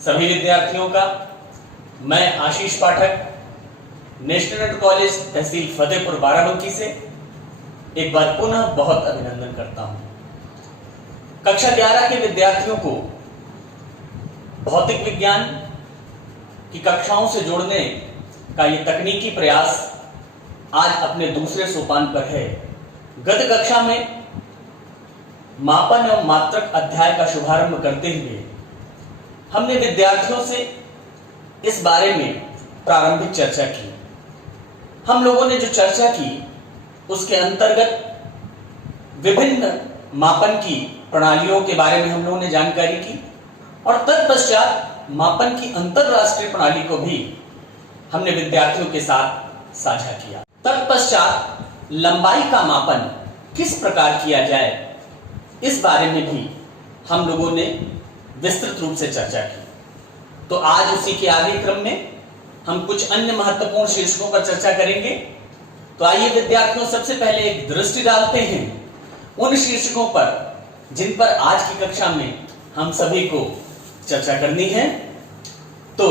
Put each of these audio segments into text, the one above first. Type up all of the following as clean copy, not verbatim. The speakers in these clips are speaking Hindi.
सभी विद्यार्थियों का मैं आशीष पाठक नेशनल कॉलेज तहसील फतेहपुर बाराबंकी से एक बार पुनः बहुत अभिनंदन करता हूं। कक्षा 11 के विद्यार्थियों को भौतिक विज्ञान की कक्षाओं से जोड़ने का ये तकनीकी प्रयास आज अपने दूसरे सोपान पर है। गत कक्षा में मापन एवं मात्रक अध्याय का शुभारंभ करते हुए हमने विद्यार्थियों से इस बारे में प्रारंभिक चर्चा की। हम लोगों ने जो चर्चा की उसके अंतर्गत विभिन्न मापन की प्रणालियों के बारे में हम लोगों ने जानकारी की और तत्पश्चात मापन की अंतरराष्ट्रीय प्रणाली को भी हमने विद्यार्थियों के साथ साझा किया। तत्पश्चात लंबाई का मापन किस प्रकार किया जाए इस बारे में भी हम लोगों ने विस्तृत रूप से चर्चा की। तो आज उसी के आगे क्रम में हम कुछ अन्य महत्वपूर्ण शीर्षकों पर चर्चा करेंगे। तो आइए विद्यार्थियों, सबसे पहले एक दृष्टि डालते हैं उन शीर्षकों पर जिन पर आज की कक्षा में हम सभी को चर्चा करनी है। तो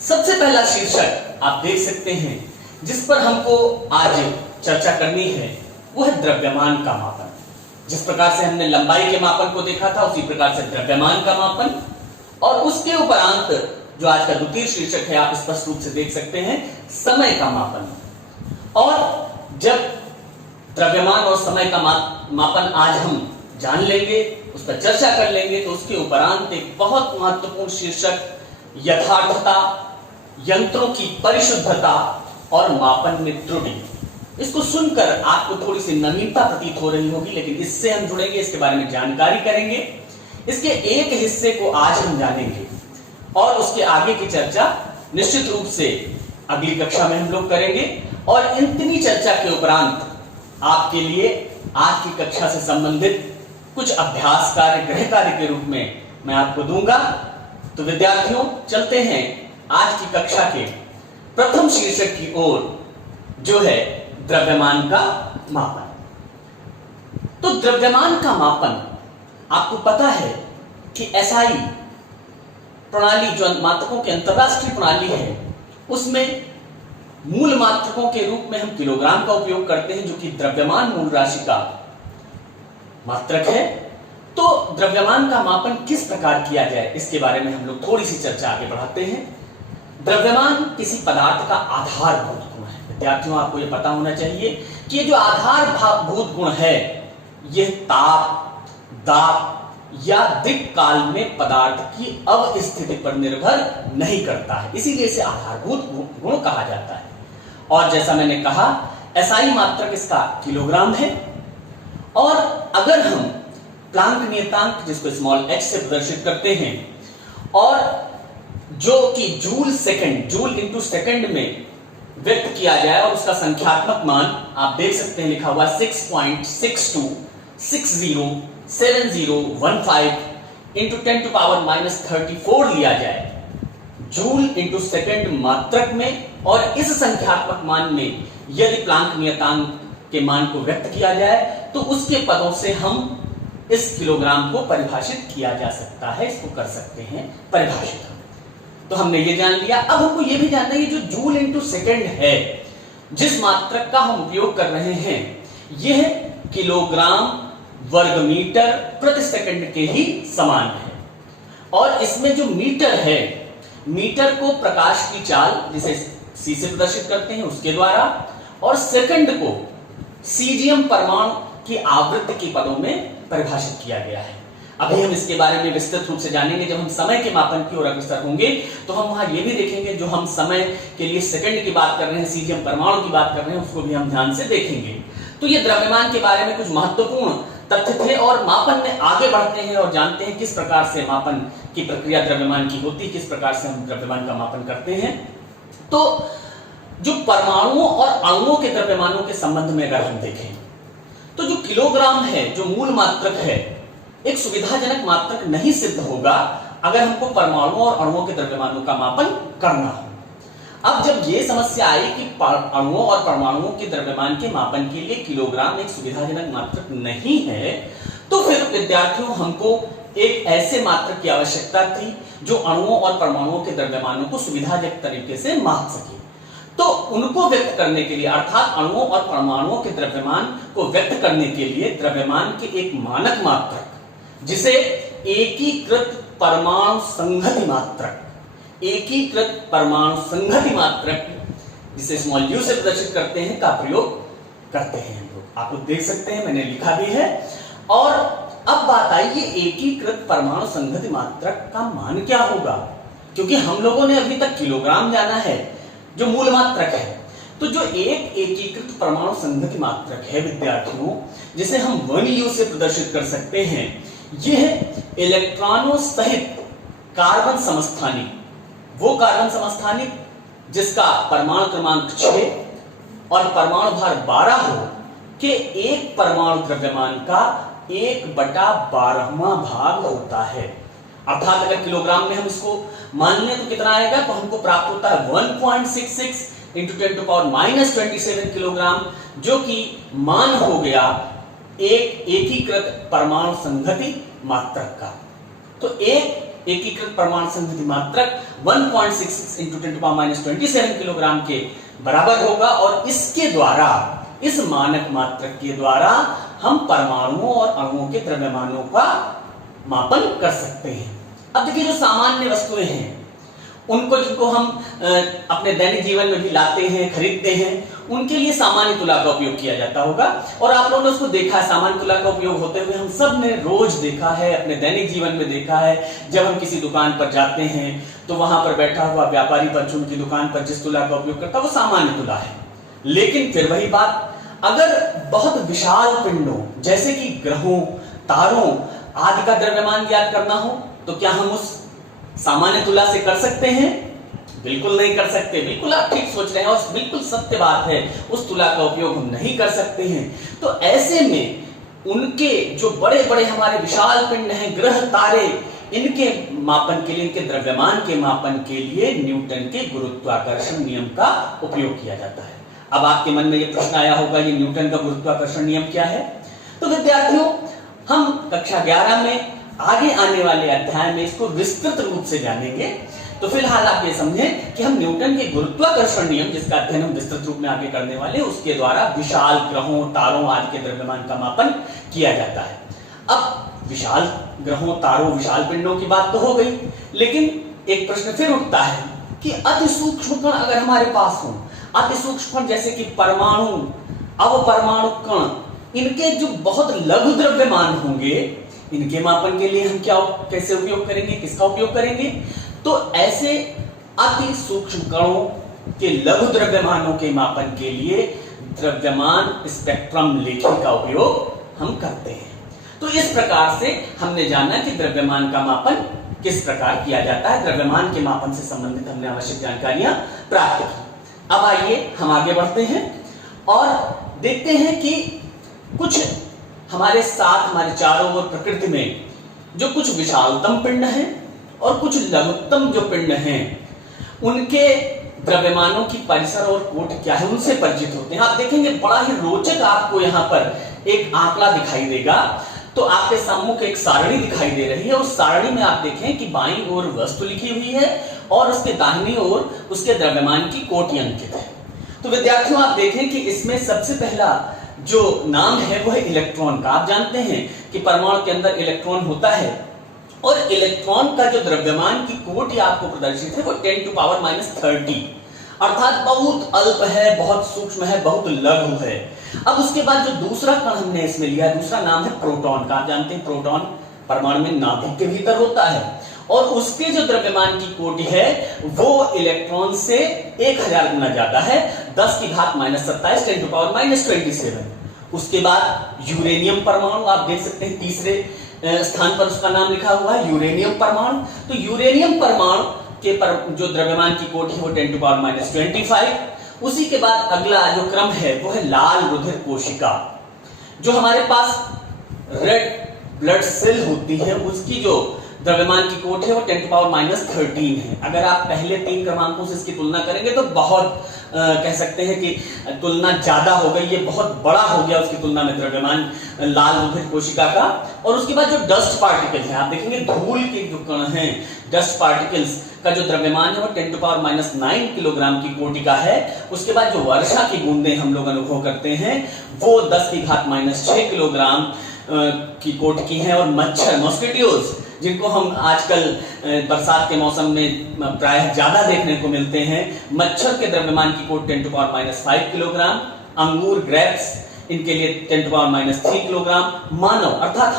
सबसे पहला शीर्षक आप देख सकते हैं जिस पर हमको आज चर्चा करनी है वो है द्रव्यमान का मापन। जिस प्रकार से हमने लंबाई के मापन को देखा था उसी प्रकार से द्रव्यमान का मापन, और उसके उपरांत जो आज का द्वितीय शीर्षक है आप स्पष्ट रूप से देख सकते हैं समय का मापन। और जब द्रव्यमान और समय का मापन आज हम जान लेंगे, उस पर चर्चा कर लेंगे, तो उसके उपरांत एक बहुत महत्वपूर्ण शीर्षक यथार्थता, यंत्रों की परिशुद्धता और मापन में त्रुटि। इसको सुनकर आपको थोड़ी सी नवीनता प्रतीत हो रही होगी, लेकिन इससे हम जुड़ेंगे, इसके बारे में जानकारी करेंगे। इसके एक हिस्से को आज हम जानेंगे और उसके आगे की चर्चा निश्चित रूप से अगली कक्षा में हम लोग करेंगे। और इतनी चर्चा के उपरांत आपके लिए आज की कक्षा से संबंधित कुछ अभ्यास कार्य, गृह कार्य के रूप में मैं आपको दूंगा। तो विद्यार्थियों, चलते हैं आज की कक्षा के प्रथम शीर्षक की ओर, जो है द्रव्यमान का मापन। तो द्रव्यमान का मापन, आपको पता है कि एसआई प्रणाली जो मात्रकों की अंतरराष्ट्रीय प्रणाली है, उसमें मूल मात्रकों के रूप में हम किलोग्राम का उपयोग करते हैं, जो कि द्रव्यमान मूल राशि का मात्रक है। तो द्रव्यमान का मापन किस प्रकार किया जाए इसके बारे में हम लोग थोड़ी सी चर्चा आगे बढ़ाते हैं। द्रव्यमान किसी पदार्थ का आधारभूत गुण है। विद्यार्थियों, आपको यह पता होना चाहिए कि ये जो आधारभूत गुण है, यह ताप, दाब या दिक् काल में पदार्थ की अवस्थिति पर निर्भर नहीं करता है, इसीलिए इसे आधारभूत गुण कहा जाता है। और जैसा मैंने कहा, एसआई मात्रक इसका किलोग्राम है। और अगर हम प्लांक नियतांक, जिसको स्मॉल h से प्रदर्शित करते हैं, और जो कि जूल इंटू सेकंड में व्यक्त किया जाए, और उसका संख्यात्मक मान आप देख सकते हैं लिखा हुआ 6.62607015 इंटू 10⁻⁻34 लिया जाए जूल इंटू सेकंड मात्रक में, और इस संख्यात्मक मान में यदि प्लांक नियतांक के मान को व्यक्त किया जाए तो उसके पदों से हम इस किलोग्राम को परिभाषित किया जा सकता है, इसको कर सकते हैं परिभाषित। तो हमने ये जान लिया। अब हमको ये भी जानना है जो जूल इंटू सेकंड है, जिस मात्रक का हम उपयोग कर रहे हैं, यह किलोग्राम वर्ग मीटर प्रति सेकंड के ही समान है। और इसमें जो मीटर है, मीटर को प्रकाश की चाल, जिसे सी से प्रदर्शित करते हैं, उसके द्वारा, और सेकंड को सीजियम परमाणु की आवृत्ति के पदों में परिभाषित किया गया है। अभी हम इसके बारे में विस्तृत रूप से जानेंगे। जब हम समय के मापन की ओर अग्रसर होंगे तो हम वहां ये भी देखेंगे, जो हम समय के लिए सेकंड की बात कर रहे हैं, सीजियम परमाणु की बात कर रहे हैं, उसको भी हम ध्यान से देखेंगे। तो ये द्रव्यमान के बारे में कुछ महत्वपूर्ण तथ्य थे, और मापन में आगे बढ़ते हैं और जानते हैं किस प्रकार से मापन की प्रक्रिया द्रव्यमान की होती है, किस प्रकार से हम द्रव्यमान का मापन करते हैं। तो जो परमाणुओं और अणुओं के द्रव्यमानों के संबंध में अगर हम देखें, तो जो किलोग्राम है, जो मूल मात्रक है, एक सुविधाजनक मात्रक नहीं सिद्ध होगा अगर हमको परमाणुओं और अणुओं के द्रव्यमानों का मापन करना हो। अब जब ये समस्या आई कि अणुओं और परमाणुओं के द्रव्यमान के मापन के लिए किलोग्राम एक सुविधाजनक मात्रक नहीं है, तो फिर विद्यार्थियों हमको एक ऐसे मात्रक की आवश्यकता थी जो अणुओं और परमाणुओं के द्रव्यमानों को सुविधाजनक तरीके से माप सके। तो उनको व्यक्त करने के लिए, अर्थात अणुओं और परमाणुओं के द्रव्यमान को व्यक्त करने के लिए द्रव्यमान के एक मानक मात्रक, जिसे एकीकृत परमाणु संहति मात्रक, एकीकृत परमाणु संहति मात्रक, जिसे स्मॉल यू से प्रदर्शित करते हैं, का प्रयोग करते हैं हम लोग। आप लोग देख सकते हैं, मैंने लिखा भी है। और अब बात आई ये एकीकृत परमाणु संहति मात्रक का मान क्या होगा, क्योंकि हम लोगों ने अभी तक किलोग्राम जाना है जो मूल मात्रक है। तो जो एक एकीकृत परमाणु संहति मात्रक है विद्यार्थियों, जिसे हम 1U से प्रदर्शित कर सकते हैं, यह इलेक्ट्रॉनों सहित कार्बन समस्थानिक, वो कार्बन समस्थानिक जिसका परमाणु क्रमांक 6 और परमाणु भार 12 हो, के एक परमाणु द्रव्यमान का 1/12वां भाग होता है। अर्थात अगर किलोग्राम में हम इसको मान लें तो कितना आएगा, तो हमको प्राप्त होता है 1.66 × 10⁻27 किलोग्राम, जो कि मान हो गया एक एकीकृत परमाणु संहति मात्रक का। तो एक एकीकृत परमाणु संहति मात्रक 1.66 × 10⁻27 किलोग्राम के बराबर होगा, और इसके द्वारा, इस मानक मात्रक के द्वारा हम परमाणुओं और अणुओं के द्रव्यमानों का मापन कर सकते हैं। अब देखिए, जो सामान्य वस्तुएं हैं उनको, जिनको हम अपने दैनिक जीवन में भी लाते हैं, खरीदते हैं, उनके लिए सामान्य तुला का उपयोग किया जाता होगा। और आप लोगों ने उसको देखा है, सामान्य तुला का उपयोग होते हुए हम सब ने रोज देखा है, अपने दैनिक जीवन में देखा है। जब हम किसी दुकान पर जाते हैं तो वहां पर बैठा हुआ व्यापारी परचून की दुकान पर जिस तुला का उपयोग करता है वो सामान्य तुला है। लेकिन फिर वही बात, अगर बहुत विशाल पिंडों जैसे कि ग्रहों, तारों आदि का द्रव्यमान ज्ञात करना हो, तो क्या हम उस सामान्य तुला से कर सकते हैं? बिल्कुल नहीं कर सकते। बिल्कुल आप ठीक सोच रहे हैं, और बिल्कुल सत्य बात है, उस तुला का उपयोग हम नहीं कर सकते हैं। तो ऐसे में उनके जो बड़े बड़े हमारे विशाल पिंड हैं, ग्रह, तारे, इनके मापन के लिए, इनके द्रव्यमान के मापन के लिए न्यूटन के गुरुत्वाकर्षण नियम का उपयोग किया जाता है। अब आपके मन में यह प्रश्न आया होगा, ये न्यूटन का गुरुत्वाकर्षण नियम क्या है? तो विद्यार्थियों, हम कक्षा 11 में आगे आने वाले अध्याय में इसको विस्तृत रूप से जानेंगे। तो फिलहाल आप ये समझें कि हम न्यूटन के गुरुत्वाकर्षण नियम, जिसका अध्ययन हम विस्तृत रूप में आगे करने वाले, उसके द्वारा विशाल ग्रहों, तारों आदि के द्रव्यमान का मापन किया जाता है। अब विशाल ग्रहों, तारों, विशाल पिंडों की बात तो हो गई, लेकिन एक प्रश्न फिर उठता है कि अति सूक्ष्म कण अगर हमारे पास हो, अति सूक्ष्म कण जैसे कि परमाणु, अवपरमाणु कण, इनके जो बहुत लघु द्रव्यमान होंगे, इनके मापन के लिए हम कैसे उपयोग करेंगे, किसका उपयोग करेंगे? तो ऐसे अति सूक्ष्म कणों के लघु द्रव्यमानों के मापन के लिए द्रव्यमान स्पेक्ट्रम लेखी का उपयोग हम करते हैं। तो इस प्रकार से हमने जाना कि द्रव्यमान का मापन किस प्रकार किया जाता है। द्रव्यमान के मापन से संबंधित हमने आवश्यक जानकारियां प्राप्त की। अब आइए हम आगे बढ़ते हैं और देखते हैं कि कुछ हमारे साथ, हमारे चारों ओर प्रकृति में जो कुछ विशालतम पिंड हैं और कुछ लघुत्तम जो पिंड हैं, उनके द्रव्यमानों की परिसर और कोट क्या है, उनसे परिचित होते हैं। आप देखेंगे बड़ा ही रोचक आपको यहाँ पर एक आंकड़ा दिखाई देगा। तो आपके सम्मुख एक सारणी दिखाई दे रही है। उस सारणी में आप देखें कि बाईं ओर वस्तु लिखी हुई है और उसके दाहिनी ओर उसके द्रव्यमान की कोटि अंकित है। तो विद्यार्थियों, आप देखें कि इसमें सबसे पहला जो नाम है वो है इलेक्ट्रॉन का। आप जानते हैं कि परमाणु के अंदर इलेक्ट्रॉन होता है, और इलेक्ट्रॉन का जो द्रव्यमान की कोटि आपको प्रदर्शित है वो 10⁻30, अर्थात बहुत अल्प है, बहुत सूक्ष्म है, बहुत लघु है। अब उसके बाद जो दूसरा कण हमने इसमें लिया, दूसरा नाम है प्रोटॉन का। आप जानते हैं प्रोटॉन परमाणु में नाभिक के भीतर होता है, और उसके जो द्रव्यमान की कोटि है वो इलेक्ट्रॉन से 1000 गुना ज्यादा है, 10⁻27 10⁻27। उसके बाद यूरेनियम परमाणु, आप देख सकते हैं तीसरे स्थान पर उसका नाम लिखा हुआ है, यूरेनियम परमाणु। तो यूरेनियम परमाणु के जो द्रव्यमान की कोटि है वो 10⁻25। उसी के बाद अगला जो क्रम है वो है लाल रुधिर कोशिका। जो हमारे पास रेड ब्लड सेल होती है, उसकी जो द्रव्यमान की कोट है वो 10⁻⁻13 है। अगर आप पहले 3 क्रमांकों से इसकी तुलना करेंगे तो बहुत कह सकते हैं कि तुलना ज्यादा हो गई, ये बहुत बड़ा हो गया उसकी तुलना में द्रव्यमान लाल रुधिर कोशिका का। और उसके बाद जो डस्ट पार्टिकल है, आप देखेंगे धूल के जो कण हैं, डस्ट पार्टिकल्स का जो द्रव्यमान है वो 10⁻⁹ किलोग्राम की कोटि का है। उसके बाद जो वर्षा की बूंदें हम लोग अनुभव करते हैं वो 10⁻⁻6 किलोग्राम की कोटि की है। और मच्छर, मॉस्किटोज, जिनको हम आजकल बरसात के मौसम में प्रायः ज्यादा देखने को मिलते हैं, मच्छर के द्रव्यमान की कोट 10⁻⁵ किलोग्राम। अंगूर, ग्रेप्स, इनके लिए 10⁻⁻3 किलोग्राम। मानव अर्थात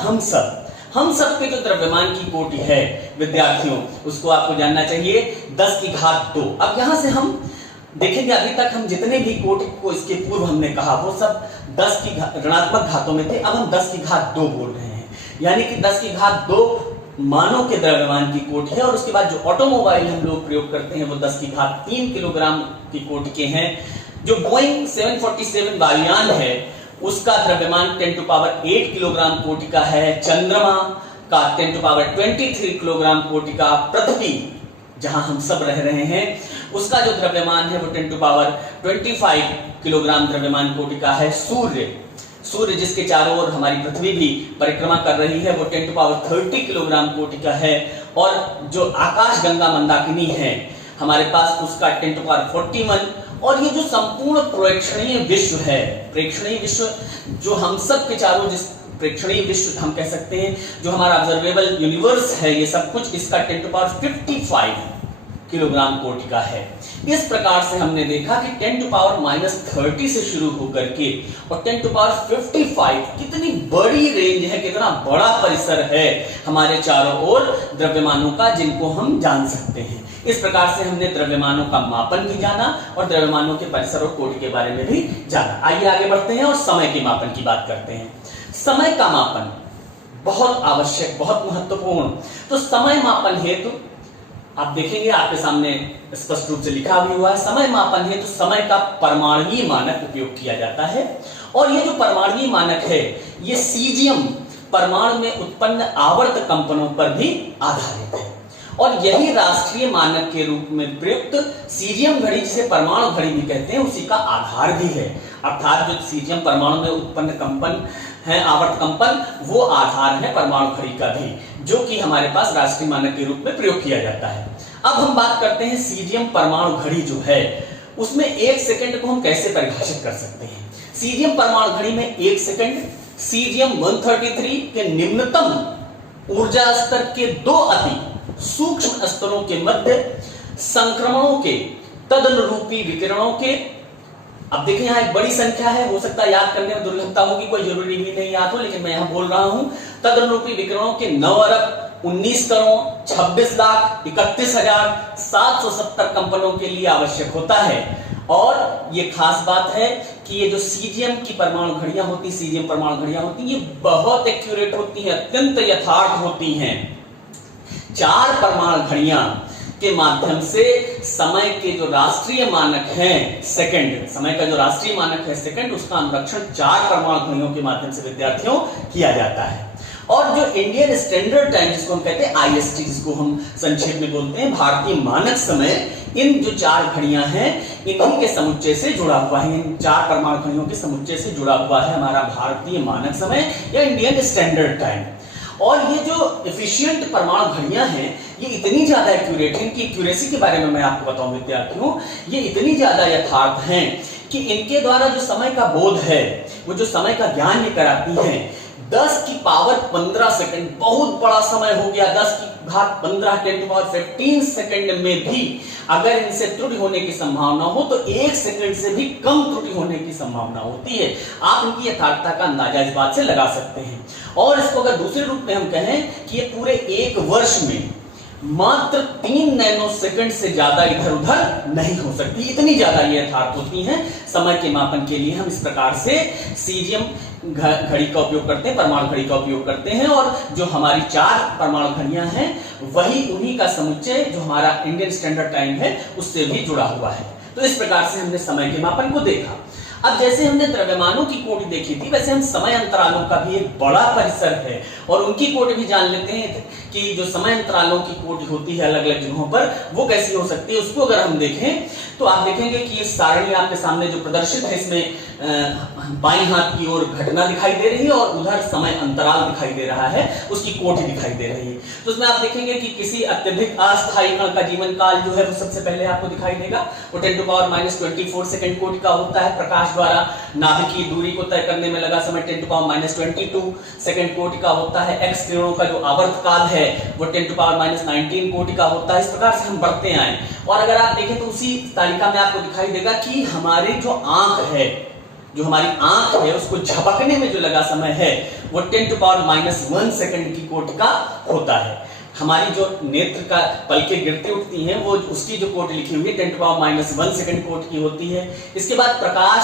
हम सब के जो द्रव्यमान की कोटि है विद्यार्थियों, उसको आपको जानना चाहिए 10⁻²। अब यहां से हम देखेंगे, अभी तक हम जितने भी कोटि को इसके पूर्व हमने कहा वो सब 10 की ऋणात्मक घातों में थे। अब हम 10⁻² बोल रहे हैं, यानी कि 10⁻² मानव के द्रव्यमान की कोटि है। और उसके बाद जो ऑटोमोबाइल हम लोग प्रयोग करते हैं वो 10⁻³ किलोग्राम की कोटि के हैं। जो बोइंग 747 वायुयान है उसका द्रव्यमान 10⁸ किलोग्राम कोटि का है। चंद्रमा का 10⁻23 किलोग्राम कोटि का। पृथ्वी जहां हम सब रह रहे हैं उसका जो द्रव्यमान है वो 10⁻25 किलोग्राम द्रव्यमान कोटि का है। सूर्य जिसके चारों ओर हमारी पृथ्वी भी परिक्रमा कर रही है वो 10⁻30 किलोग्राम कोटि का है। और जो आकाश गंगा मंदाकिनी है हमारे पास उसका 10⁻41। और ये जो संपूर्ण प्रेक्षणीय विश्व है, प्रेक्षणीय विश्व जो हम सब के चारों, जिस प्रेक्षणीय विश्व हम कह सकते हैं, जो हमारा ऑब्जर्वेबल यूनिवर्स है, ये सब कुछ इसका 10⁻55 किलोग्राम कोटि का है। इस प्रकार से हमने देखा कि 10⁻⁻30 से शुरू होकर के और 10⁻55 कितनी बड़ी रेंज है, कितना बड़ा परिसर है हमारे चारों ओर द्रव्यमानों का, जिनको हम जान सकते हैं। इस प्रकार से हमने द्रव्यमानों का मापन भी जाना और द्रव्यमानों के परिसर और कोटि के बारे में भी जाना। आइए आगे बढ़ते हैं और समय के मापन की बात करते हैं। समय का मापन बहुत आवश्यक, बहुत महत्वपूर्ण। तो समय मापन हेतु आप देखेंगे आपके सामने स्पष्ट रूप से लिखा भी हुआ है, समय मापन हेतु समय का परमाणुीय मानक उपयोग किया जाता है। और ये जो परमाणुीय मानक है ये सीजियम परमाणु में उत्पन्न आवर्त कंपनों पर भी आधारित है। और यही राष्ट्रीय मानक के रूप में प्रयुक्त सीजियम घड़ी, जिसे परमाणु घड़ी भी कहते हैं, उसी का आधार भी है। अर्थात जो सीजियम परमाणु में उत्पन्न कंपन है, आवर्त कंपन, वो आधार है परमाणु घड़ी का भी, जो कि हमारे पास राष्ट्रीय मानक के रूप में प्रयोग किया जाता है। अब हम बात करते हैं सीजियम परमाणु घड़ी जो है उसमें 1 सेकंड को हम कैसे परिभाषित कर सकते हैं। सीजियम परमाणु घड़ी में 1 सेकंड सीजियम 133 के निम्नतम ऊर्जा स्तर के 2 अति सूक्ष्म स्तरों के मध्य संक्रमणों के तदनुरूपी विकिरणों के, अब देखिए यहां एक बड़ी संख्या है, हो सकता है याद करने में दुर्लभता होगी, कोई जरूरी भी नहीं याद हो, लेकिन मैं यहां बोल रहा हूं तदनुरूपी विकिरणों के 9,19,26,31,770 कंपनों के लिए आवश्यक होता है। और ये खास बात है कि ये जो सीजियम की परमाणु घड़ियां होती, सीजियम परमाणु घड़ियां होती, ये बहुत एक्यूरेट होती हैं, अत्यंत यथार्थ होती हैं। 4 परमाणु घड़ियां के माध्यम से समय के जो राष्ट्रीय मानक है सेकंड, समय का जो राष्ट्रीय मानक है सेकंड, उसका अनुरक्षण 4 परमाणु घड़ियों के माध्यम से विद्यार्थियों किया जाता है। और जो इंडियन स्टैंडर्ड टाइम जिसको हम कहते हैं IST, जिसको हम संक्षेप में बोलते हैं भारतीय मानक समय, इन जो 4 घड़ियां हैं इन्हीं के समुच्चय से जुड़ा हुआ है, इन 4 परमाणु घड़ियों के समुच्चय से जुड़ा हुआ है हमारा भारतीय मानक समय या इंडियन स्टैंडर्ड टाइम। और ये जो एफिशिएंट परमाणु घड़ियां हैं ये इतनी ज्यादा एक्यूरेट हैं कि एक्यूरेसी के बारे में मैं आपको बताऊं विद्यार्थियों, ये इतनी ज्यादा यथार्थ हैं कि इनके द्वारा जो समय का बोध है, वो जो समय का ज्ञान ये कराती हैं, 10 की पावर 15 सेकंड, बहुत बड़ा समय हो गया, 10 की घात 15 10⁻15 सेकंड में भी अगर इनसे त्रुटि होने की संभावना हो तो 1 सेकंड से भी कम त्रुटि होने की संभावना होती है। आप इनकी यथार्थता का अंदाजा इस बात से लगा सकते हैं। और इसको अगर दूसरे रूप में हम कहें कि ये पूरे 1 वर्ष में मात्र 3 नैनो सेकंड से ज्यादा इधर उधर नहीं हो सकती, इतनी ज्यादा ये यथार्थ होती हैं। समय के मापन के लिए हम इस प्रकार से सीजियम घड़ी का उपयोग करते हैं, परमाणु घड़ी का उपयोग करते हैं। और जो हमारी 4 परमाणु घड़ियां हैं वही उन्हीं का समुच्चय जो हमारा इंडियन स्टैंडर्ड टाइम है उससे भी जुड़ा हुआ है। तो इस प्रकार से हमने समय के मापन को देखा। अब जैसे हमने द्रव्यमानों की कोटि देखी थी, वैसे हम समय अंतरालों का भी एक बड़ा परिसर है और उनकी कोटि भी जान लेते हैं कि कि जो समय अंतरालों की कोटि होती है अलग अलग जगहों पर, वो कैसी हो सकती है, उसको अगर हम देखें तो आप देखेंगे कि इस सारणी आपके सामने जो प्रदर्शित है, इसमें बाईं हाथ की ओर घटना दिखाई दे रही है और उधर समय अंतराल दिखाई दे रहा है, उसकी कोटि दिखाई दे रही है। तो उसमें आप देखेंगे कि किसी अत्यधिक अस्थायी कण का जीवन काल जो है वो सबसे पहले आपको दिखाई देगा, वो 10⁻24 सेकंड कोटि का होता है। प्रकाश द्वारा नाभिकीय दूरी को तय करने में लगा समय 10⁻22 सेकंड कोटि का होता है। एक्स किरणों का जो आवर्त काल है वो 10⁻19 कोटि का होता है। इस प्रकार से हम बढ़ते आए और अगर आप देखें तो उसी तालिका में आपको दिखाई देगा कि हमारी जो आंख है, जो हमारी आंख है, उसको झपकने में जो लगा समय है वो 10⁻1 सेकंड की कोटि का होता है। हमारी जो नेत्र का पलकें गिरती उठती हैं वो उसकी जो कोटि लिखी हुई है 10⁻1 सेकंड कोटि की होती है। इसके बाद प्रकाश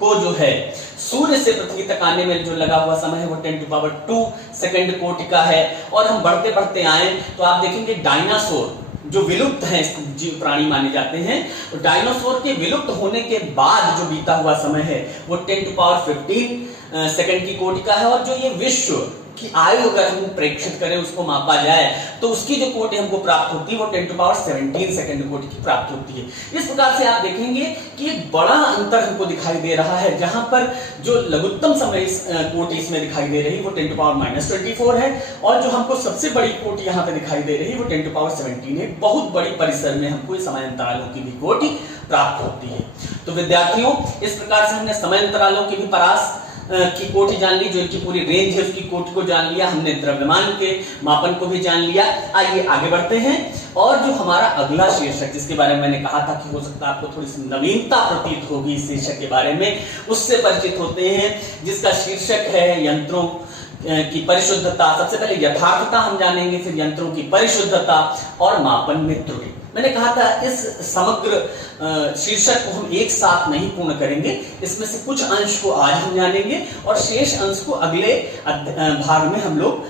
को जो है सूर्य से पृथ्वी तक आने में जो लगा हुआ समय है वो 10⁻2 सेकंड कोटि का है। और हम बढ़ते बढ़ते आए तो आप देखेंगे डायनासोर जो विलुप्त हैं जीव प्राणी माने जाते हैं, तो डायनासोर के विलुप्त होने के बाद जो बीता हुआ समय है वो 10⁻15 सेकंड की कोटि का है। और जो ये विश्व की आयु अगर हम प्रेक्षित करें, उसको मापा जाए तो उसकी जो कोटि हमको प्राप्त होती है वो 10⁻17 सेकंड कोटि की प्राप्त होती है। इस प्रकार से आप देखेंगे कि एक बड़ा अंतर हमको दिखाई दे रहा है, जहां पर जो लघुत्तम समय कोटि इसमें दिखाई दे रही है वो 10⁻24 है और जो हमको सबसे बड़ी कोटि यहाँ पे दिखाई दे रही है वो 10⁻17 है। बहुत बड़ी परिसर में हमको समय अंतरालों की भी कोटि प्राप्त होती है। तो विद्यार्थियों, इस प्रकार से हमने समय अंतरालों की भी परास की कोटि जान ली, जो इनकी पूरी रेंज है उसकी कोटि को जान लिया हमने, द्रव्यमान के मापन को भी जान लिया। आइए आगे बढ़ते हैं और जो हमारा अगला शीर्षक जिसके बारे में मैंने कहा था कि हो सकता है आपको थोड़ी सी नवीनता प्रतीत होगी इस शीर्षक के बारे में, उससे परिचित होते हैं, जिसका शीर्षक है यंत्रों की परिशुद्धता। सबसे पहले यथार्थता हम जानेंगे, फिर यंत्रों की परिशुद्धता और मापन में त्रुटि। मैंने कहा था इस समग्र शीर्षक को हम एक साथ नहीं पूर्ण करेंगे, इसमें से कुछ अंश को आज हम जानेंगे और शेष अंश को अगले भाग में हम लोग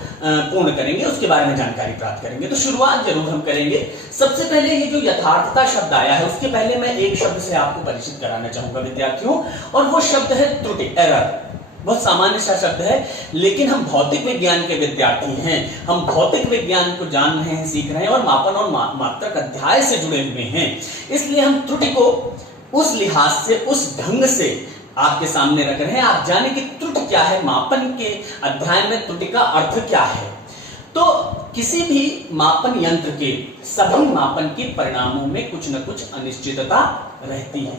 पूर्ण करेंगे, उसके बारे में जानकारी प्राप्त करेंगे। तो शुरुआत जरूर हम करेंगे। सबसे पहले ये जो यथार्थता शब्द आया है, उसके पहले मैं एक शब्द से आपको परिचित कराना चाहूंगा विद्यार्थियों, और वो शब्द है त्रुटि, एरर। बहुत सामान्य सा शब्द है, लेकिन हम भौतिक विज्ञान के विद्यार्थी हैं, हम भौतिक विज्ञान को जान रहे हैं, सीख रहे हैं और मापन और मात्रक अध्याय से जुड़े हुए हैं, इसलिए हम त्रुटि को उस लिहाज से, उस ढंग से आपके सामने रख रहे हैं। आप जाने कि त्रुटि क्या है, मापन के अध्याय में त्रुटि का अर्थ क्या है। तो किसी भी मापन यंत्र के सभी मापन के परिणामों में कुछ न कुछ अनिश्चितता रहती है।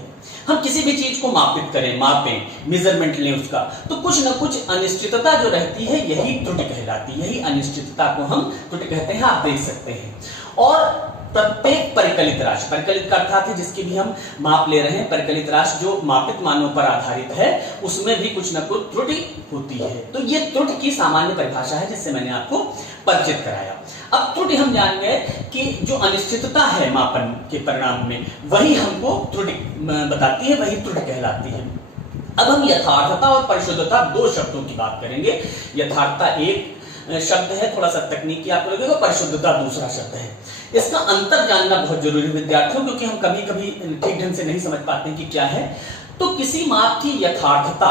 हम किसी भी चीज को मापित करें, मापें, मेजरमेंट लें उसका, तो कुछ न कुछ अनिश्चितता जो रहती है यही त्रुटि कहलाती है, यही अनिश्चितता को हम त्रुटि कहते हैं, आप देख सकते हैं। और प्रत्येक परिकलित राशि, परिकलित का अर्थात है जिसकी भी हम माप ले रहे हैं, परिकलित राशि जो मापित मानों पर आधारित है, उसमें भी कुछ न कुछ त्रुटि होती है। तो ये त्रुटि की सामान्य परिभाषा है जिससे मैंने आपको परिचित कराया। अब त्रुटि हम जान गए कि जो अनिश्चितता है मापन के परिणाम में, वही हमको त्रुटि बताती है, वही त्रुटि कहलाती है। अब हम यथार्थता और परिशुद्धता दो शब्दों की बात करेंगे। यथार्थता एक शब्द है, थोड़ा सा तकनीकी आपको लगेगा, परिशुद्धता दूसरा शब्द है। इसका अंतर जानना बहुत जरूरी है विद्यार्थियों, क्योंकि हम कभी कभी ठीक ढंग से नहीं समझ पाते कि क्या है। तो किसी माप की यथार्थता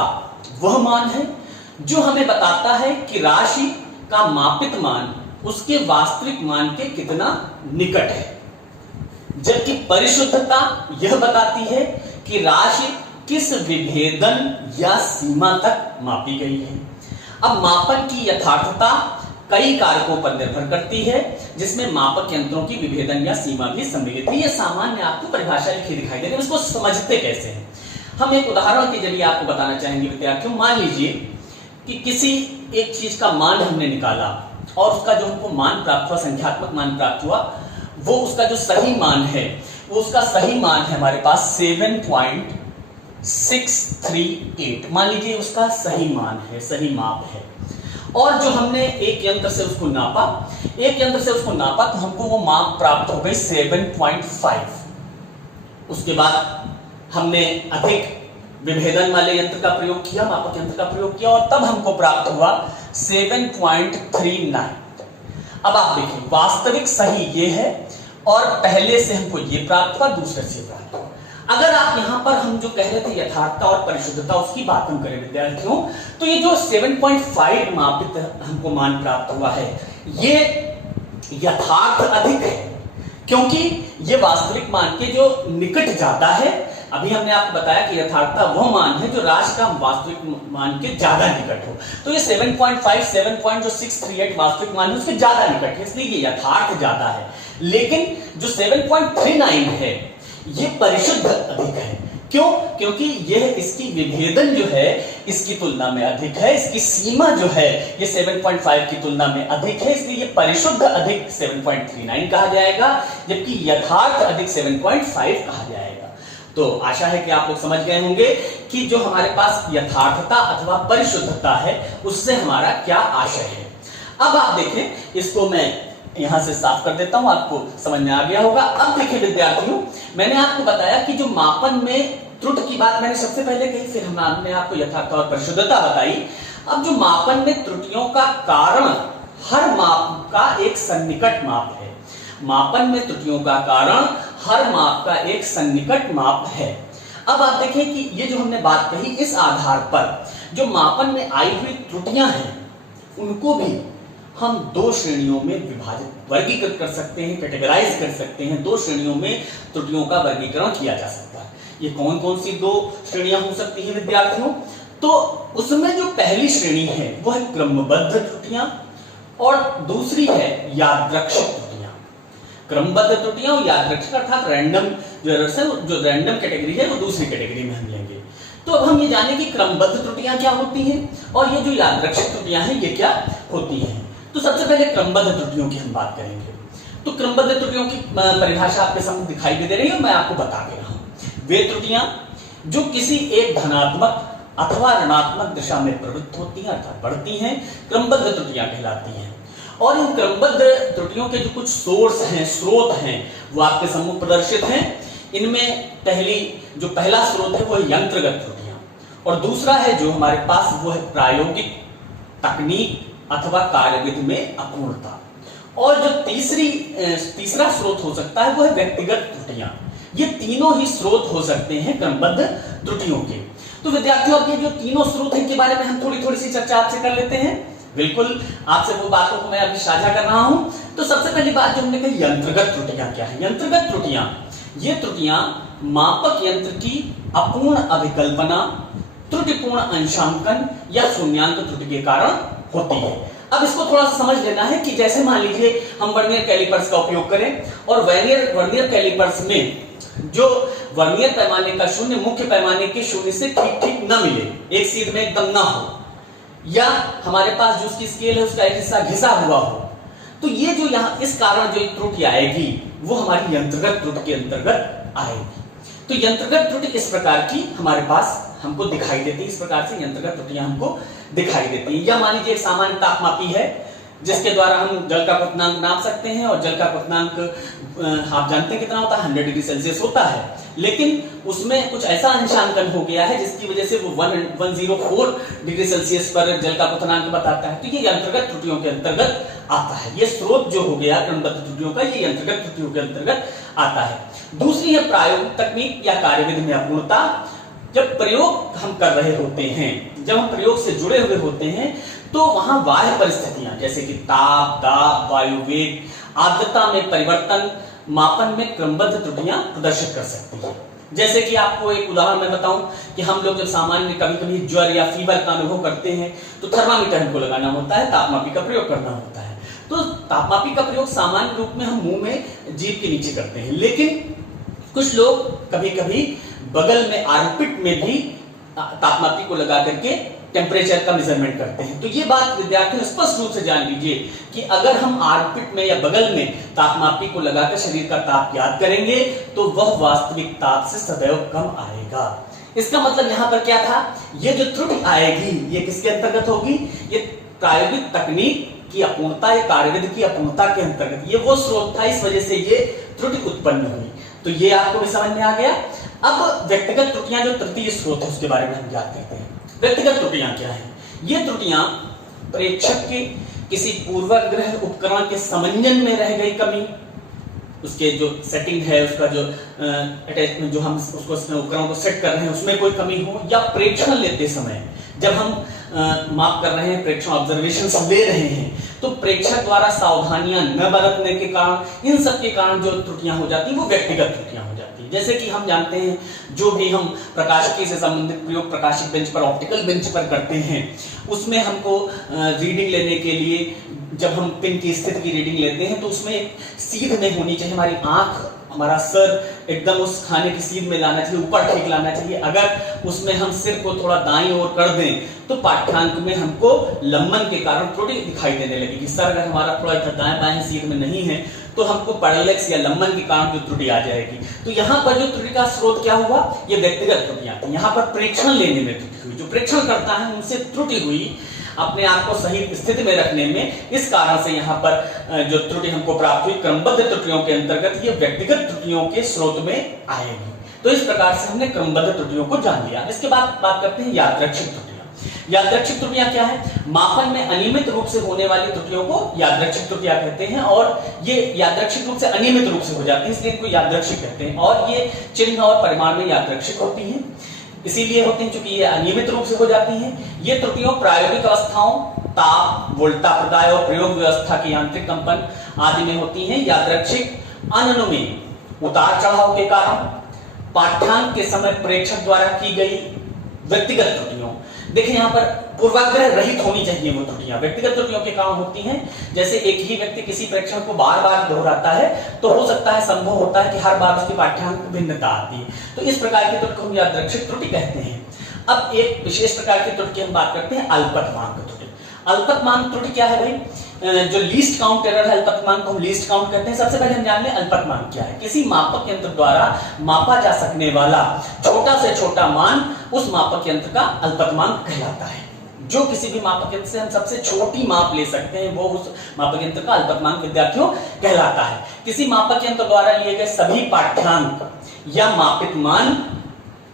वह मान है जो हमें बताता है कि राशि का मापित मान उसके वास्तविक मान के कितना निकट है, जबकि परिशुद्धता यह बताती है कि राशि किस विभेदन या सीमा तक मापी गई है। अब मापन की यथार्थता कई कारकों पर निर्भर करती है, जिसमें मापक यंत्रों की विभेदन या सीमा भी सम्मिलित है। यह सामान्य आपको परिभाषा लिखी दिखाई दे रही है, इसको समझते कैसे हैं। हम एक उदाहरण के जरिए आपको बताना चाहेंगे विद्यार्थियों। मान लीजिए कि किसी एक चीज का मान हमने निकाला और उसका जो हमको मान प्राप्त हुआ, संख्यात्मक मान प्राप्त हुआ, वो उसका जो सही मान है, वो उसका सही मान है हमारे पास 7.638। मान लीजिए उसका सही मान है, सही माप है। और जो हमने एक यंत्र से उसको नापा, तो हमको वो माप प्राप्त हो गई 7.5। उसके बाद हमने अधिक विभेदन वाले यंत्र का प्रयोग किया, मापक यंत्र का प्रयोग किया, और तब हमको प्राप्त हुआ 7.39। अब आप देखिए वास्तविक सही ये है और पहले से हमको ये प्राप्त हुआ, दूसरे से प्राप्त हुआ। अगर आप यहां पर हम जो कह रहे थे यथार्थता और परिशुद्धता, उसकी बात हम करें विद्यार्थियों, तो ये जो 7.5 मापित हमको मान प्राप्त हुआ है, ये यथार्थ अधिक है, क्योंकि ये वास्तविक मान के जो निकट जाता है। अभी हमने आपको बताया कि यथार्थता वह मान है जो राशि का वास्तविक मान के ज्यादा निकट हो। तो ये 7.5 7.638 वास्तविक मान है उसके ज्यादा निकट है, इसलिए ये यथार्थ ज्यादा है। लेकिन जो 7.39 है ये परिशुद्ध अधिक है। क्यों? क्योंकि यह इसकी विभेदन जो है इसकी तुलना में अधिक है, इसकी सीमा जो है ये 7.5 की तुलना में अधिक है, इसलिए ये परिशुद्ध अधिक 7.39 कहा जाएगा, जबकि यथार्थ अधिक 7.5 कहा जाएगा। तो आशा है कि आप लोग समझ गए होंगे कि जो हमारे पास यथार्थता अथवा परिशुद्धता है उससे हमारा क्या आशय है। अब आप देखें, इसको मैं यहां से साफ कर देता हूं, आपको समझ में आ गया होगा। अब देखिए विद्यार्थियों, मैंने आपको बताया कि जो मापन में त्रुटि की बात मैंने सबसे पहले कही, फिर हमने आपको यथार्थता और परिशुद्धता बताई। अब जो मापन में त्रुटियों का कारण हर माप का एक सन्निकट माप है। मापन में त्रुटियों का कारण हर माप का एक सन्निकट माप है। अब आप देखें कि ये जो हमने बात कही, इस आधार पर जो मापन में आई हुई त्रुटियां हैं उनको भी हम दो श्रेणियों में विभाजित वर्गीकृत कर सकते हैं, कैटेगराइज कर सकते हैं। दो श्रेणियों में त्रुटियों का वर्गीकरण किया जा सकता है। ये कौन कौन सी दो श्रेणियां हो सकती हैं विद्यार्थियों? तो उसमें जो पहली श्रेणी है वो है क्रमबद्ध त्रुटियां और दूसरी है यादृच्छिक त्रुटियां। क्रमबद्ध त्रुटियां और यादृच्छिक अर्थात रैंडम जो रैंडम कैटेगरी है वो दूसरी कैटेगरी में हम लेंगे। तो अब हम ये जाने कि क्रमबद्ध त्रुटियां क्या होती हैं और ये जो यादृच्छिक त्रुटियां हैं ये क्या होती हैं। तो सबसे पहले क्रमबद्ध त्रुटियों की हम बात करेंगे। तो क्रमबद्ध त्रुटियों की परिभाषा आपके सामने दिखाई भी दे रही है, मैं आपको बता दे रहा हूं। वे त्रुटियां जो किसी एक धनात्मक अथवा ऋणात्मक दिशा में प्रवृत्त होती हैं अर्थात बढ़ती हैं, क्रमबद्ध त्रुटियां कहलाती हैं। और इन क्रमबद्ध त्रुटियों के जो कुछ सोर्स हैं, स्रोत हैं, वो आपके सम्मुख प्रदर्शित हैं। इनमें पहला स्रोत है वो है यंत्रगत त्रुटियां और दूसरा है जो हमारे पास वो है प्रायोगिक तकनीक अथवा कार्यविधि में अपूर्णता। और जो तीसरा स्रोत हो सकता है वो है व्यक्तिगत त्रुटियां। ये तीनों ही स्रोत हो सकते हैं क्रमबद्ध त्रुटियों के। तो विद्यार्थियों, अब ये जो तीनों स्रोत हैं इनके बारे में हम थोड़ी सी चर्चा आपसे कर लेते हैं। बिल्कुल आपसे वो बातों को मैं अभी साझा कर रहा हूं। तो सबसे पहली बात जो हमने कही, यंत्रगत त्रुटियां क्या है? यंत्रगत त्रुटियां, ये त्रुटियां मापक यंत्र की अपूर्ण अभिकल्पना, त्रुटिपूर्ण अंशांकन या शून्यांक त्रुटि के कारण होती है। अब इसको थोड़ा सा समझ लेना है कि जैसे मान लीजिए हम वर्नियर कैलिपर्स का उपयोग करें और वर्नियर कैलिपर्स में जो वर्नियर पैमाने का शून्य मुख्य पैमाने के शून्य से ठीक न मिले, एक सीध में एकदम ना हो, या हमारे पास जो उसकी स्केल है उसका एक हिस्सा घिसा हुआ हो, तो ये जो यहाँ इस कारण जो त्रुटि आएगी वो हमारी यंत्रगत त्रुटि के अंतर्गत आएगी। तो यंत्रगत त्रुटि इस प्रकार की हमारे पास हमको दिखाई देती है, इस प्रकार से यंत्रगत त्रुटियां हमको दिखाई देती है। या मान लीजिए एक सामान्य तापमापी है जिसके द्वारा हम जल का क्वथनांक नाप सकते हैं और जल का क्वथनांक आप जानते हैं कितना होता है, 100 डिग्री सेल्सियस होता है, लेकिन उसमें कुछ ऐसा अंशांकन हो गया है जिसकी वजह से वो 104 डिग्री सेल्सियस पर जल का क्वथनांक बताता है। तो ये यंत्रगत त्रुटियों के अंतर्गत आता है। ये स्रोत जो हो गया क्रमबद्ध त्रुटियों का, ये यंत्रगत त्रुटियों के अंतर्गत आता है। दूसरी है प्रायोगिक तकनीक या कार्यविधि में अपूर्णता। जब प्रयोग हम कर रहे होते हैं, जब हम प्रयोग से जुड़े हुए होते हैं, तो वहां बाह्य परिस्थितियां जैसे कि ताप, दाब, वायु वेग, आर्द्रता में परिवर्तन मापन में क्रमबद्ध त्रुटियां प्रदर्शित कर सकती हैं। जैसे कि आपको एक उदाहरण मैं बताऊं कि हम लोग जब सामान्य कभी ज्वर या फीवर का अनुभव करते हैं तो थर्मामीटर हमको लगाना होता है, तापमापी का प्रयोग करना होता है। तो तापमापी का प्रयोग सामान्य रूप में हम मुंह में जीभ के नीचे करते हैं, लेकिन कुछ लोग कभी कभी बगल में आर्मपिट में भी तापमापी को लगा करके टेम्परेचर का मेजरमेंट करते हैं। तो ये बात विद्यार्थियों स्पष्ट रूप से जान लीजिए कि अगर हम आर्मपिट में या बगल में तापमापी को लगाकर शरीर का ताप ज्ञात करेंगे तो वह वास्तविक ताप से सदैव कम आएगा। इसका मतलब यहां पर क्या था, ये जो त्रुटि आएगी ये किसके अंतर्गत होगी? ये प्रायोगिक तकनीक की अपूर्णता या कार्यविधि की अपूर्णता के अंतर्गत, ये वो स्रोत था, इस वजह से ये त्रुटि उत्पन्न हुई। तो ये आपको भी समझ में आ गया। अब व्यक्तिगत त्रुटियां जो तृतीय स्रोत है उसके बारे में हम ज्ञात करते हैं। व्यक्तिगत त्रुटियां क्या है? ये त्रुटियां प्रेक्षक के किसी पूर्वाग्रह उपकरण के समंजन में रह गई कमी, उसके जो सेटिंग है, उसका जो अटैचमेंट जो हम उसको उपकरण को सेट कर रहे हैं उसमें कोई कमी हो, या प्रेक्षण लेते समय जब हम माप कर रहे हैं, प्रेक्षण ऑब्जर्वेशन ले रहे हैं, तो प्रेक्षक द्वारा सावधानियां न बरतने के कारण, इन सब के कारण जो त्रुटियां हो जाती हैं वो व्यक्तिगत त्रुटियां हो जाती हैं। जैसे कि हम जानते हैं, जो भी हम प्रकाशिकी से संबंधित प्रयोग प्रकाशिक बेंच पर, ऑप्टिकल बेंच पर करते हैं, उसमें हमको रीडिंग लेने के लिए जब हम पिन की स्थिति की रीडिंग लेते हैं तो उसमें सीध में होनी चाहिए, हमारी आंख, हमारा सर एकदम उस खाने की सीध में लाना चाहिए, ऊपर ठीक लाना चाहिए। अगर उसमें हम सिर को थोड़ा दाईं ओर कर दें तो पाठ्यांक में हमको लंबन के कारण त्रुटि दिखाई देने लगेगी। सर अगर हमारा थोड़ा दाएं बाएं सीध में नहीं है तो हमको पैरेलैक्स या लंबन के कारण जो त्रुटि आ जाएगी। तो यहाँ पर जो त्रुटि का स्रोत क्या हुआ, ये व्यक्तिगत त्रुटियां थी। यहाँ पर प्रेक्षण लेने में त्रुटि हुई, जो प्रेक्षण करता है उनसे त्रुटि हुई अपने आप को सही स्थिति में रखने में। इस कारण से यहाँ पर जो त्रुटि हमको प्राप्त हुई क्रमबद्ध त्रुटियों के अंतर्गत, ये व्यक्तिगत त्रुटियों के स्रोत में आएगी। तो इस प्रकार से हमने क्रमबद्ध त्रुटियों को जान लिया। इसके बाद बात करते हैं यादृच्छिक त्रुटियां। यादृच्छिक त्रुटियां क्या है? मापन में अनियमित रूप से होने वाली त्रुटियों को यादृच्छिक त्रुटियां कहते हैं, और ये यादृच्छिक रूप से अनियमित रूप से हो जाती है, इसलिए इनको यादृच्छिक कहते हैं। और ये चिन्ह और परिमाण में यादृच्छिक होती है, इसीलिए होती हैं क्योंकि ये अनियमित रूप से हो जाती हैं। ये त्रुटियों प्रायोगिक अवस्थाओं, ताप, वोल्टा प्रदाय और प्रयोग व्यवस्था की यांत्रिक कंपन आदि में होती हैं। यादृच्छिक अनुमेय उतार चढ़ाव के कारण, पाठ्यांक के समय प्रेक्षक द्वारा की गई व्यक्तिगत त्रुटियों, देखिए यहाँ पर पूर्वाग्रह रहित होनी चाहिए वो त्रुटियां। व्यक्तिगत त्रुटियों के कारण होती हैं, जैसे एक ही व्यक्ति किसी प्रेक्षण को बार बार दोहराता है तो हो सकता है, संभव होता है कि हर बार उसके पाठ्यांक भिन्नता आती है। तो इस प्रकार की त्रुटि को हम यादृच्छिक त्रुटि कहते हैं। अब एक विशेष प्रकार की त्रुटि की हम बात करते हैं, अल्पतमांक त्रुटि। अल्पतमांक त्रुटि क्या है भाई? जो लीस्ट काउंट एरर है, अल्पतमांक को हम लीस्ट काउंट कहते हैं। सबसे पहले हम जान लें अल्पतमांक क्या है। किसी मापक यंत्र द्वारा मापा जा सकने वाला छोटा से छोटा मान उस मापक यंत्र का अल्पतमांक कहलाता है। जो किसी भी मापक यंत्र से हम सबसे छोटी माप ले सकते हैं वो उस मापक यंत्र का अल्पतमांक विद्यार्थियों कहलाता है। किसी मापक यंत्र द्वारा लिए गए सभी पाठ्यांक या मापित मान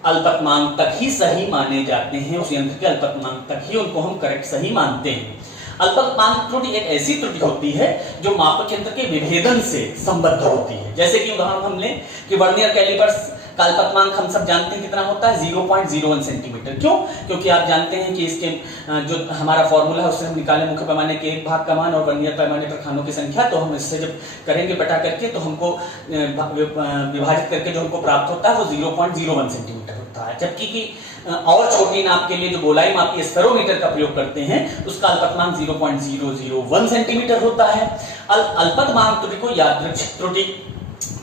अल्पतमांक तक ही सही माने जाते हैं, उस यंत्र के अल्पतमांक तक ही उनको हम करेक्ट सही मानते हैं। अल्पतमांक त्रुटि एक ऐसी त्रुटि होती है जो मापक यंत्र के विभेदन से संबद्ध होती है। जैसे कि उदाहरण हम लें कि वर्नियर कैलिपर्स का अल्पतमांक हम सब जानते हैं कितना होता है, 0.01 सेंटीमीटर। क्यों? क्योंकि आप जानते हैं कि इसके जो हमारा फॉर्मूला है उससे हम निकाले मुख्य पैमाने के एक भाग का मान और वर्नियर पैमाने पर खानों की संख्या, तो हम इससे जब करेंगे बटा करके तो हमको विभाजित करके जो हमको प्राप्त होता है वो 0.01 सेंटीमीटर होता है। जबकि कि और छोटी नाप के लिए जो गोलाई मापी स्फेरोमीटर का प्रयोग करते हैं उसका अल्पतमांक 0.001 सेंटीमीटर होता है। अल्पतमांक त्रुटि को यादृच्छिक त्रुटि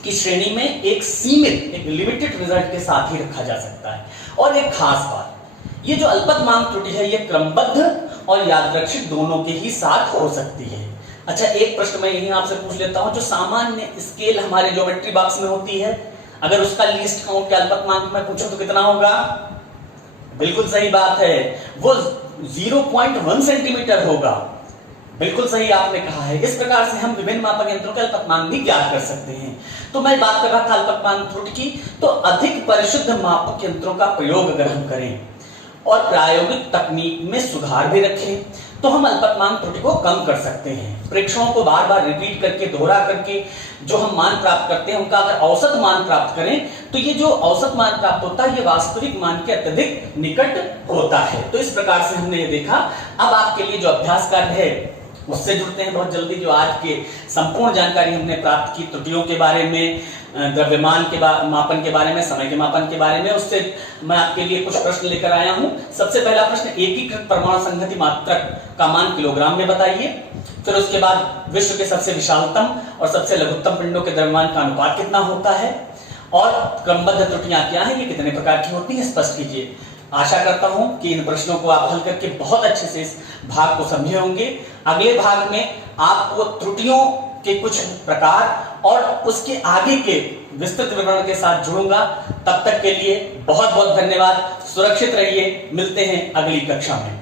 की श्रेणी में एक सीमित, एक लिमिटेड रिजल्ट के साथ ही रखा जा सकता है। और एक खास बात, ये जो अल्पतमांक त्रुटि है ये क्रमबद्ध और यादृच्छिक दोनों के ही साथ हो सकती है। अच्छा, एक प्रश्न मैं यही आपसे पूछ लेता हूं, जो सामान्य स्केल हमारे ज्योमेट्री बॉक्स में होती है, अगर उसका लीस्ट काउंट के अल्पतमांक में पूछो तो कितना होगा? बिल्कुल सही बात है, वो 0.1 सेंटीमीटर होगा। बिल्कुल सही आपने कहा है। इस प्रकार से हम विभिन्न मापक यंत्रों के अल्पतमांक भी ज्ञात कर सकते हैं। तो मैं बात कर रहा था अल्पतमांक त्रुटि की, तो अधिक परिशुद्ध मापक यंत्रों का प्रयोग अगर हम करें और प्रायोगिक तकनीक में सुधार भी रखें तो हम अल्पतमांक त्रुटि को कम कर सकते हैं। प्रेक्षणों को बार बार रिपीट करके, दोहरा करके जो हम मान प्राप्त करते हैं उनका अगर औसत मान प्राप्त करें तो ये जो औसत मान प्राप्त होता है ये वास्तविक मान के अत्यधिक निकट होता है। तो इस प्रकार से हमने ये देखा। अब आपके लिए जो अभ्यास कार्य है उससे जुड़ते हैं बहुत जल्दी। जो आज के संपूर्ण जानकारी हमने प्राप्त की त्रुटियों के बारे में, द्रव्यमान के मापन के बारे में, समय के मापन के बारे में, उससे मैं आपके लिए कुछ प्रश्न लेकर आया हूं। सबसे पहला प्रश्न, एकीकृत परमाणु संहति मात्रक का मान किलोग्राम में बताइए। फिर उसके बाद विश्व के सबसे विशालतम और सबसे लघुत्तम पिंडों के द्रव्यमान का अनुपात कितना होता है, और क्रमबद्ध त्रुटियां क्या हैं, ये कितने प्रकार की होती हैं, स्पष्ट कीजिए। आशा करता हूं कि इन प्रश्नों को आप हल करके बहुत अच्छे से इस भाग को समझे होंगे। अगले भाग में आपको त्रुटियों के कुछ प्रकार और उसके आगे के विस्तृत विवरण के साथ जुड़ूंगा। तब तक के लिए बहुत बहुत धन्यवाद। सुरक्षित रहिए, मिलते हैं अगली कक्षा में।